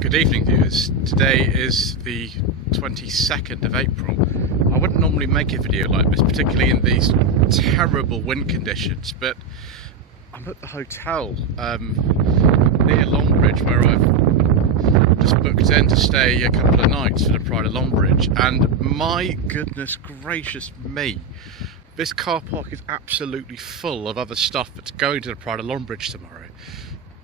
Good evening, viewers. Today is the 22nd of April. I wouldn't normally make a video like this, particularly in these terrible wind conditions, but I'm at the hotel near Longbridge, where I've just booked in to stay a couple of nights for the Pride of Longbridge, and my goodness gracious me, this car park is absolutely full of other stuff that's going to the Pride of Longbridge tomorrow.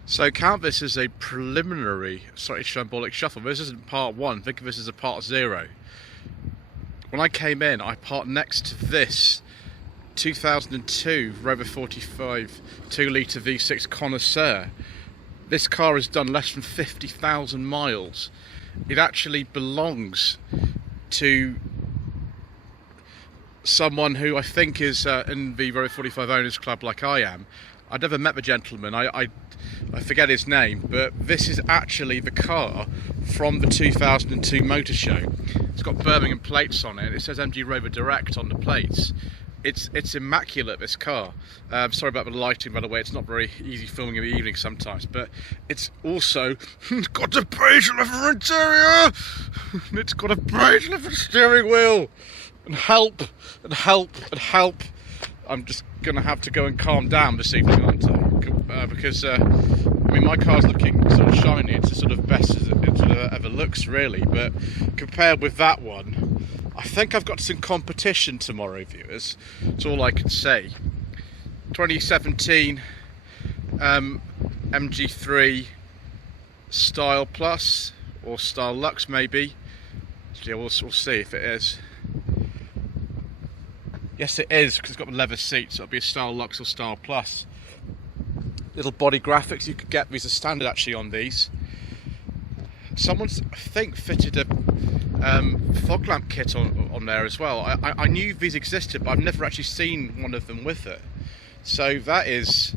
So count this as a preliminary Slightly Shambolic Shuffle. This isn't part one, think of this as a part 0. When I came in, I parked next to this 2002 Rover 45 2-litre V6 Connoisseur. This car has done less than 50,000 miles. It actually belongs to someone who I think is in the Rover 45 Owners Club like I am. I'd never met the gentleman, I forget his name, but this is actually the car from the 2002 motor show. It's got Birmingham plates on it. It says MG Rover Direct on the plates. It's immaculate, this car. Sorry about the lighting, by the way. It's not very easy filming in the evening sometimes, but it's also got a beige leather interior. It's got a beige leather steering wheel. And help, and help, and help. I'm just going to have to go and calm down this evening, aren't I? Because, I mean, my car's looking sort of shiny. It's the sort of best as it sort of ever looks, really. But compared with that one, I think I've got some competition tomorrow, viewers. That's all I can say. 2017 MG3 Style Plus, or Style Lux, maybe. Yeah, we'll see if it is. Yes, it is, because it's got the leather seats, so it'll be a Style Lux or Style Plus. Little body graphics, you could get these are standard actually on these. Someone's, I think, fitted a fog lamp kit on there as well. I knew these existed, but I've never actually seen one of them with it. So that is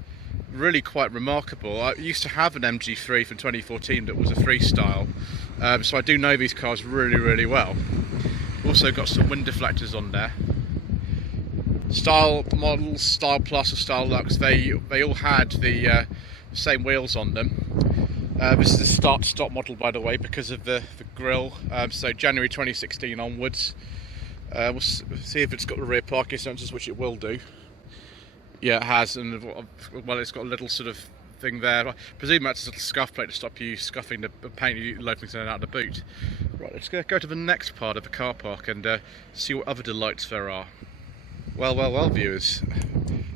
really quite remarkable. I used to have an MG3 from 2014 that was a freestyle, so I do know these cars really, really well. Also got some wind deflectors on there. Style models, Style Plus or Style Lux, they all had the same wheels on them. This is a start-stop model, by the way, because of the grille. So January 2016 onwards. We'll see if it's got the rear parking sensors, which it will do. Yeah, it has, and well, it's got a little sort of thing there. I presume that's a little scuff plate to stop you scuffing the paint you opening something out of the boot. Right, let's go to the next part of the car park and see what other delights there are. Well, viewers,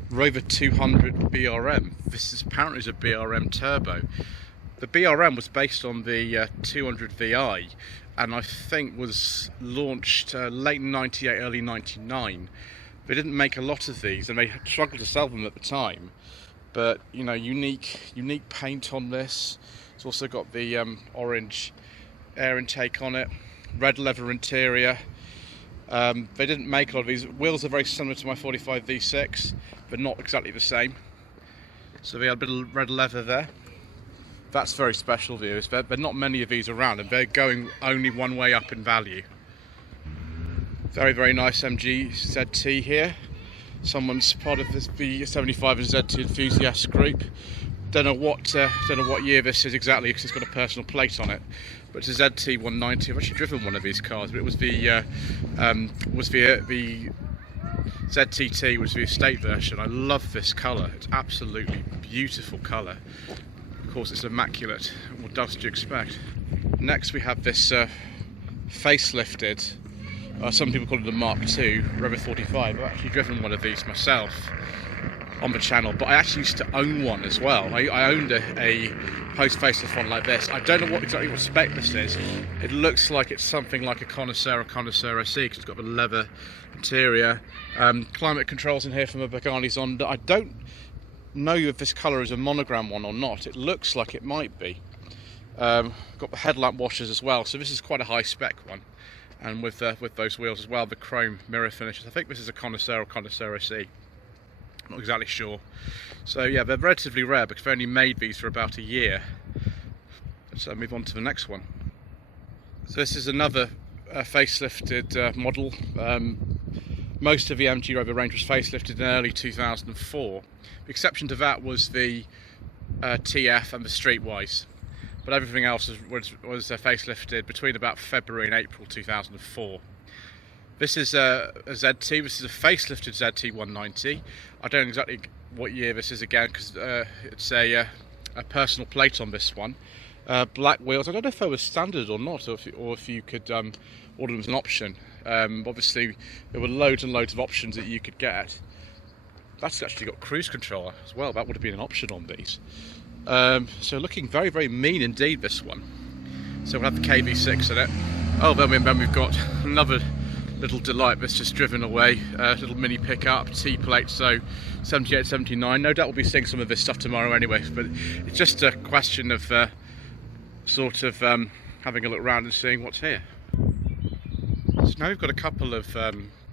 Rover 200 BRM. This is apparently a BRM turbo. The BRM was based on the 200 VI, and I think was launched late 98, early 99. They didn't make a lot of these, and they struggled to sell them at the time. But you know, unique paint on this. It's also got the orange air intake on it, red leather interior. They didn't make a lot of these. Wheels are very similar to my 45 V6, but not exactly the same. So they had a bit of red leather there. That's very special, viewers. There are not many of these around, and they're going only one way up in value. Very, very nice MG ZT here. Someone's part of this B75 and ZT enthusiast group. Don't know what year this is exactly, because it's got a personal plate on it. But it's a ZT 190. I've actually driven one of these cars, but it was the ZTT, was the estate version. I love this colour. It's absolutely beautiful colour. Of course, it's immaculate. What else do you expect? Next, we have this facelifted. Some people call it a Mark II Rover 45. I've actually driven one of these myself on the channel, but I actually used to own one as well. I owned a post facelift one like this. I don't know exactly what spec this is. It looks like it's something like a Connoisseur or Connoisseur SE, because it's got the leather interior. Climate controls in here from a Pagani's on. I don't know if this colour is a monogram one or not. It looks like it might be. Got the headlamp washers as well, so this is quite a high spec one. And with those wheels as well, the chrome mirror finishes. I think this is a Connoisseur or Connoisseur SE. Not exactly sure. So yeah, they're relatively rare because they only made these for about a year. Let's move on to the next one. So this is another facelifted model. Most of the MG Rover range was facelifted in early 2004. The exception to that was the TF and the Streetwise. but everything else was facelifted between about February and April 2004. This is a ZT. This is a facelifted ZT 190. I don't know exactly what year this is again, because it's a personal plate on this one. Black wheels. I don't know if they were standard or not, or if you could order them as an option. Obviously, there were loads and loads of options that you could get. That's actually got cruise control as well. That would have been an option on these. So looking very, very mean indeed, this one. So we'll have the KV6 in it. Oh, then we've got another little delight that's just driven away. Little mini pickup, T-plate, so 78, 79. No doubt we'll be seeing some of this stuff tomorrow anyway, but it's just a question of having a look around and seeing what's here. So now we've got a couple of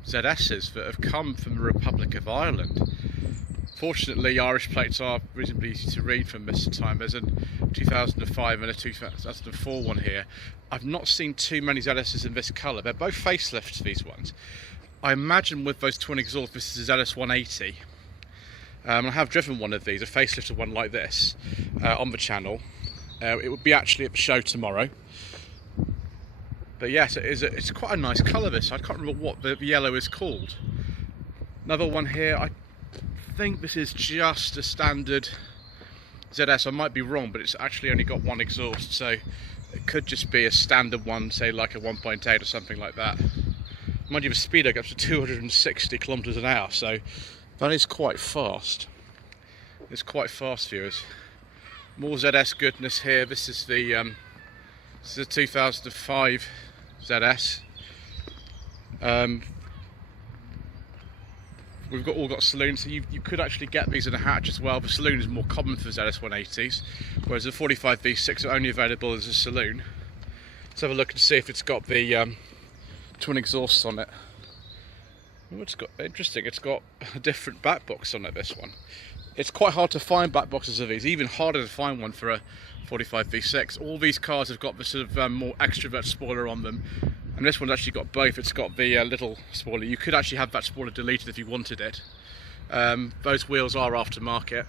ZS's that have come from the Republic of Ireland. Fortunately, Irish plates are reasonably easy to read from this time. There's a 2005 and a 2004 one here. I've not seen too many ZS's in this colour. They're both facelifts, these ones. I imagine with those twin exhausts, this is a ZS 180. I have driven one of these, a facelifted one like this, on the channel. It would be actually at the show tomorrow. But yes, it's quite a nice colour, this. I can't remember what the yellow is called. Another one here, I think this is just a standard ZS. I might be wrong, but it's actually only got one exhaust, so it could just be a standard one, say like a 1.8 or something like that. Mind you, the speedo goes up to 260 kilometers an hour, so that is quite fast. It's quite fast, viewers. More ZS goodness here. This is the 2005 ZS. We've all got saloons, so you could actually get these in a hatch as well. The saloon is more common for ZS 180s, whereas the 45 V6 are only available as a saloon. Let's have a look and see if it's got the twin exhausts on it. Oh, it's got interesting. It's got a different back box on it. This one. It's quite hard to find back boxes of these. Even harder to find one for a 45 V6. All these cars have got the sort of more extrovert spoiler on them. And this one's actually got both. It's got the little spoiler. You could actually have that spoiler deleted if you wanted it. Those wheels are aftermarket.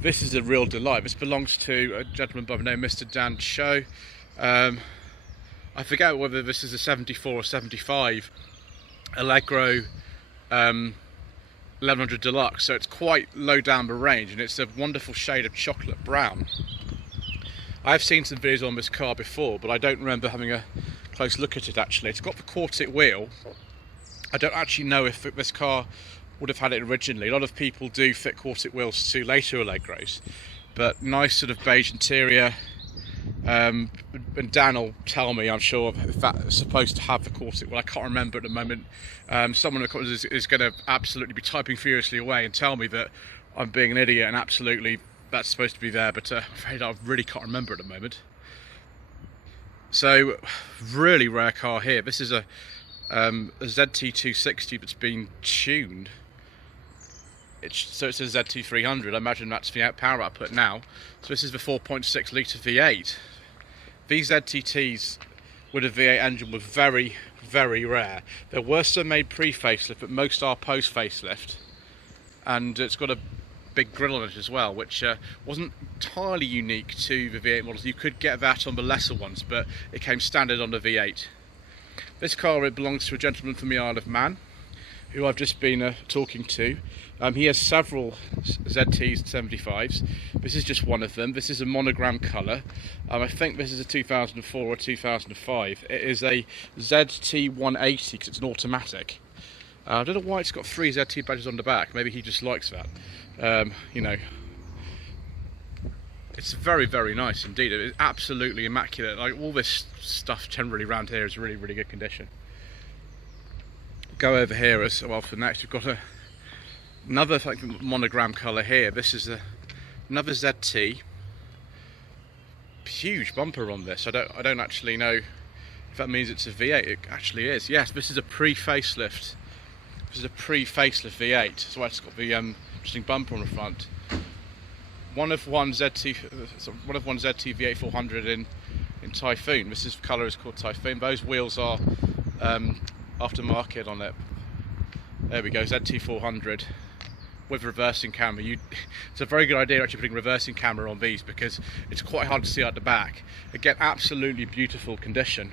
This is a real delight. This belongs to a gentleman by the name of Mr. Dan Cho. I forget whether this is a 74 or 75 Allegro 1100 Deluxe. So it's quite low down the range, and it's a wonderful shade of chocolate brown. I've seen some videos on this car before, but I don't remember having a close look at it actually. It's got the quartet wheel. I don't actually know if this car would have had it originally. A lot of people do fit quartet wheels to later Allegros, but nice sort of beige interior. And Dan will tell me, I'm sure, if that's supposed to have the quartet wheel. I can't remember at the moment. Someone is going to absolutely be typing furiously away and tell me that I'm being an idiot and absolutely that's supposed to be there, but I'm afraid I really can't remember at the moment. So, really rare car here. This is a ZT260 that's been tuned. So it's a ZT300. I imagine that's the power output now. So this is the 4.6 litre V8. These ZTTs with a V8 engine were very, very rare. There were some made pre-facelift, but most are post-facelift. And it's got a big grille on it as well, which wasn't entirely unique to the V8 models. You could get that on the lesser ones, but it came standard on the V8. This car belongs to a gentleman from the Isle of Man, who I've just been talking to. He has several ZTs 75s. This is just one of them. This is a monogram colour. I think this is a 2004 or 2005. It is a ZT 180 because it's an automatic. I don't know why it's got 3 ZT badges on the back. Maybe he just likes that. You know, it's very, very nice indeed. It is absolutely immaculate. Like all this stuff generally around here is really, really good condition. Go over here as well for next. We've got another monogram colour here. This is another ZT. Huge bumper on this. I don't actually know if that means it's a V8. It actually is. Yes, this is a pre-facelift. This is a pre-facelift V8. So it's got the interesting bumper on the front. One of one ZT V8 400 in Typhoon. This colour is called Typhoon. Those wheels are aftermarket on it. There we go, ZT 400. with reversing camera. It's a very good idea actually putting reversing camera on these, because it's quite hard to see out the back. Again, absolutely beautiful condition.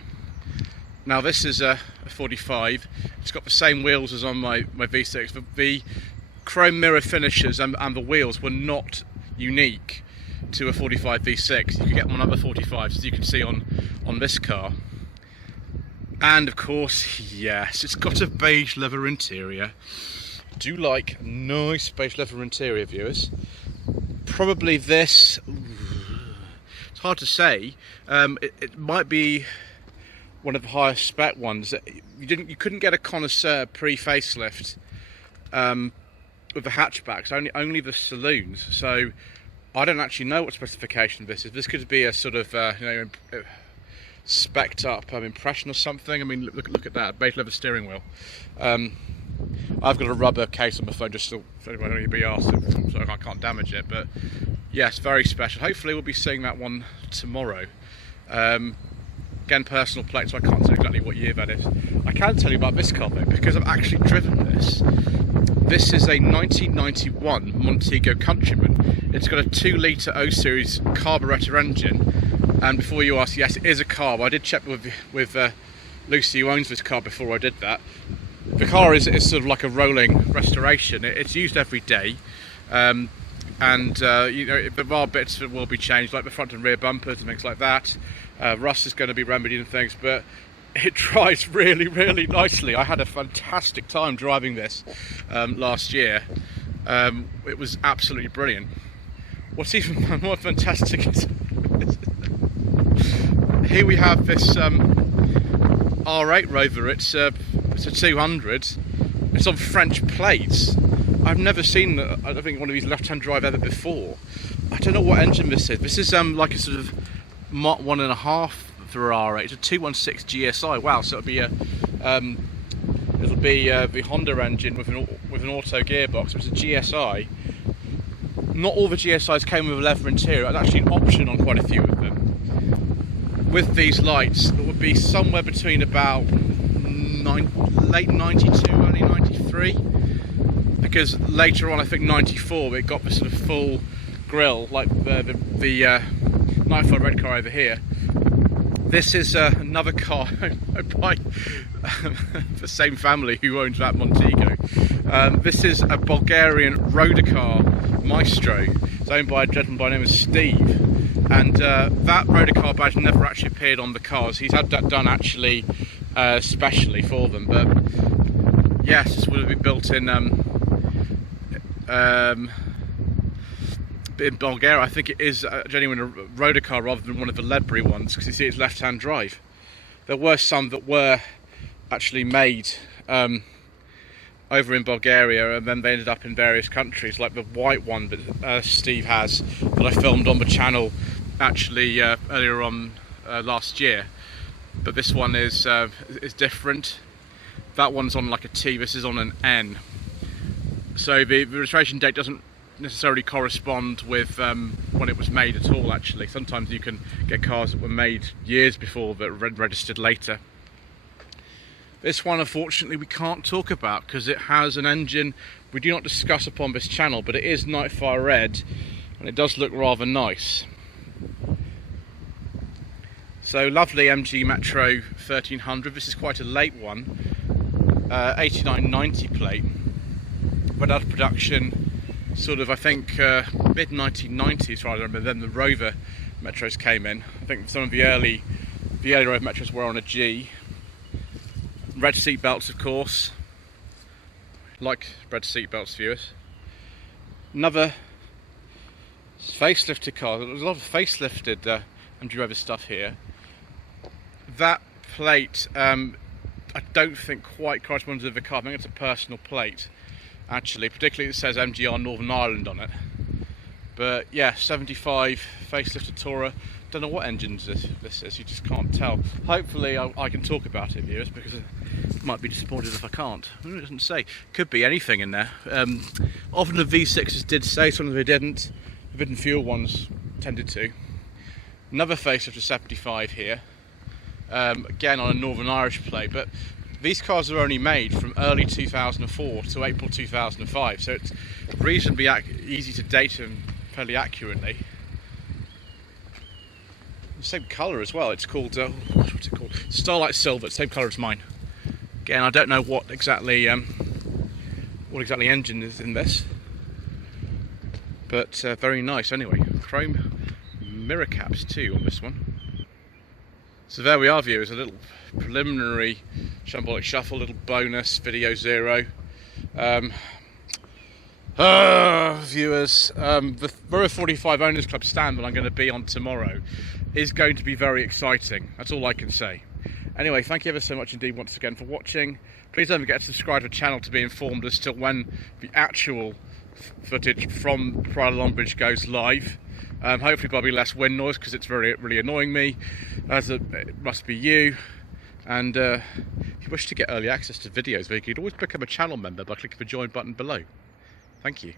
Now this is a 45. It's got the same wheels as on my V6. The chrome mirror finishes and the wheels were not unique to a 45 V6. You can get them on other 45s, as you can see on this car. And of course, yes, it's got a beige leather interior. I do like nice beige leather interior, viewers. Probably this, it's hard to say. It might be one of the highest spec ones. You couldn't get a connoisseur pre-facelift with the hatchbacks, only the saloons. So I don't actually know what specification this is. This could be a sort of spec'd up impression or something. I mean, look at that beige leather steering wheel. I've got a rubber case on my phone just so I don't need to be asked, so I can't damage it. But yes, very special. Hopefully we'll be seeing that one tomorrow. Again, personal plate, so I can't tell exactly what year that is. I can tell you about this car though, because I've actually driven this. This is a 1991 Montego Countryman. It's got a 2-litre O series carburettor engine. And before you ask, yes, it is a car. I did check with Lucy, who owns this car, before I did that. The car is sort of like a rolling restoration. It's used every day, and you know, there are bits that will be changed, like the front and rear bumpers and things like that. Rust is going to be remedied and things, but it drives really, really nicely. I had a fantastic time driving this last year. It was absolutely brilliant. What's even more fantastic is here we have this R8 Rover. It's a 200. It's on French plates. I've never seen, I don't think, one of these left-hand drive ever before. I don't know what engine this is. This is like a sort of Mach 1.5 for R8. It's a 216 GSI. Wow! So it'll be the Honda engine with an auto gearbox. It's a GSI. Not all the GSIs came with a leather interior. It's actually an option on quite a few of them. With these lights, it would be somewhere between about late 92, early 93, because later on, I think 94, it got the sort of full grille, like the Nightfall red car over here. This is another car owned by the same family who owns that Montego. This is a Bulgarian roader car Maestro. It's owned by a gentleman by the name of Steve. And that roader car badge never actually appeared on the cars. He's had that done actually specially for them. But yes, this would have been built in Bulgaria. I think it is a genuine roader car rather than one of the Ledbury ones, because you see it's left-hand drive. There were some that were actually made over in Bulgaria, and then they ended up in various countries, like the white one that Steve has, that I filmed on the channel actually earlier on last year. But this one is different. That one's on like a T, this is on an N. So the registration date doesn't necessarily correspond with when it was made at all, actually. Sometimes you can get cars that were made years before that were registered later. This one, unfortunately, we can't talk about because it has an engine we do not discuss upon this channel, but it is Nightfire red and it does look rather nice. So lovely MG Metro 1300. This is quite a late one, 8990 plate, but out of production sort of, I think, mid 1990s, rather than then the Rover Metros came in. I think some of the early Rover Metros were on a G. Red seat belts, of course. Like red seat belts, viewers. Another facelifted car. There's a lot of facelifted MG Rover stuff here. That plate, I don't think quite corresponds with the car. I think it's a personal plate, actually. Particularly it says MGR Northern Ireland on it. But yeah, 75 facelifted Tourer. Don't know what engines this is, you just can't tell. Hopefully I can talk about it, viewers, because I might be disappointed if I can't. It doesn't say. Could be anything in there. Often the V6s did say, some of them didn't. The Forbidden Fuel ones tended to. Another facelift of 75 here. Again on a Northern Irish plate, but these cars are only made from early 2004 to April 2005, so it's reasonably easy to date them fairly accurately. The same colour as well. It's called what's it called? Starlight Silver. Same colour as mine. Again, I don't know what exactly engine is in this, but very nice anyway. Chrome mirror caps too on this one. So there we are, viewers, a little preliminary Shambolic Shuffle, little bonus, video 0. Viewers, the Rover 45 Owners Club stand that I'm going to be on tomorrow is going to be very exciting. That's all I can say. Anyway, thank you ever so much indeed once again for watching. Please don't forget to subscribe to the channel to be informed as to when the actual footage from Pride of Longbridge goes live. Hopefully there'll be less wind noise because it's really annoying me, as it must be you. And if you wish to get early access to videos, you could always become a channel member by clicking the join button below. Thank you.